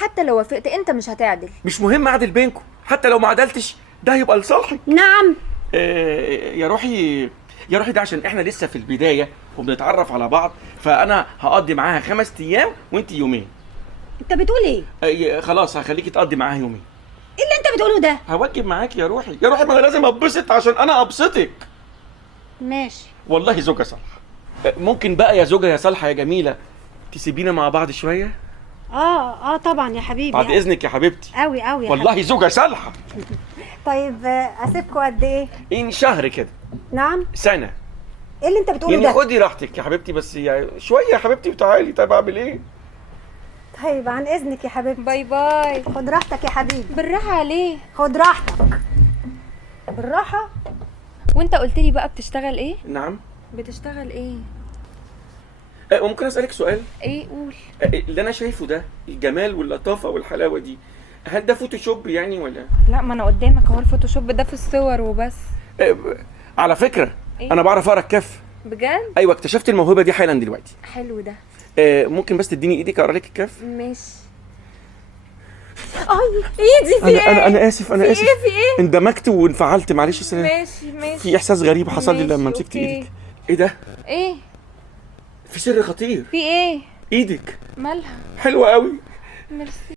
حتى لو وافقت انت مش هتعدل. مش مهم اعدل بينكم، حتى لو ما عدلتش ده هيبقى لصالحك. نعم. يا روحي، يا روحي، ده عشان احنا لسه في البدايه وبنتعرف على بعض، فانا هقضي معاها 5 ايام وانت يومين. انت بتقول ايه؟ خلاص هخليكي تقضي معاها يومين. ايه اللي انت بتقوله ده؟ هواجب معاكي يا روحي، يا روحي، ما انا لازم اتبسط عشان انا ابسطك. ماشي. والله زوجة صالحة. ممكن بقى يا زوجة يا صالحة يا جميلة تسيبينا مع بعض شوية؟ طبعا يا حبيبي. بعد اذنك يا حبيبتي. قوي قوي يا والله زوجة صالحة. طيب اسيبكوا قد ايه؟ ان شهر كده. نعم. سنة. ايه اللي انت بتقوله يعني ده؟ خدي راحتك يا حبيبتي، بس يعني شوية يا حبيبتي وتعالي. طيب اعمل ايه؟ طيب عن اذنك يا حبيبتي. باي باي. خد راحتك يا حبيبي. بالراحه عليه. خد راحتك بالراحه. وانت قلت لي بقى بتشتغل ايه؟ نعم. بتشتغل ايه؟ ممكن اسألك سؤال؟ ايه قول. اللي انا شايفه ده، الجمال واللطافة والحلاوة دي، هل ده فوتوشوب يعني ولا؟ لا، ما انا قدامك اهو، الفوتوشوب ده في الصور وبس. على فكرة إيه؟ انا بعرف اقرا الكف. بجد؟ ايوه، اكتشفت الموهبة دي حالا دلوقتي. حلو ده. ممكن بس تديني ايدك اقرا لك الكف؟ ماشي. اي ايدي في ايه؟ انا اسف، انا اسف. في ايه؟ اندمجت وانفعلت، معلش. ماشي. في احساس غريب حصل لي ماشي، لما مسكت أوكي. ايدك. ايه ده؟ ايه؟ في سر خطير. في ايه؟ ايدك مالها؟ حلوة قوي. ميرسي.